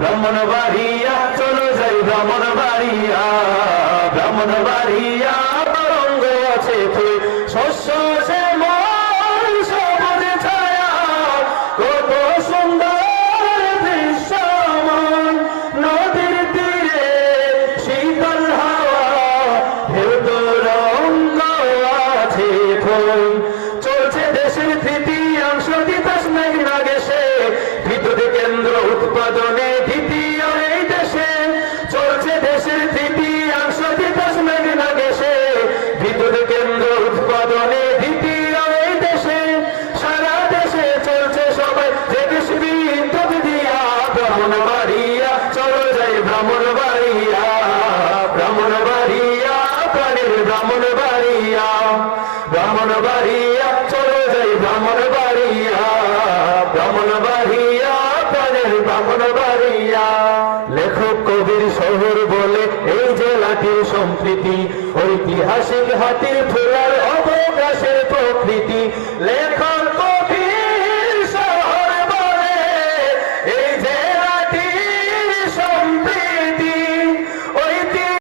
ব্রাহ্মণ বাড়িয়া চলো যাই, ব্রাহ্মণ বাড়িয়া। ব্রাহ্মণ বাড়িয়া তরঙ্গ আছে শস্য সে মন সবুজ ছায়া। কত সুন্দর ব্রাহ্মণ বাড়িয়া, চলো যাই ব্রাহ্মণ বাড়িয়া। ব্রাহ্মণ বাড়িয়া, প্রাণের ব্রাহ্মণ বাড়িয়া। ব্রাহ্মণ বাড়িয়া, চলো যাই ব্রাহ্মণ বাড়িয়া। ব্রাহ্মণ বাড়িয়া, প্রাণের ব্রাহ্মণ বাড়িয়া। লেখক কবির শহর বলে এই জেলাটির সম্প্রীতি, ঐতিহাসিক হাতির ফেরার অবকাশের প্রকৃতি।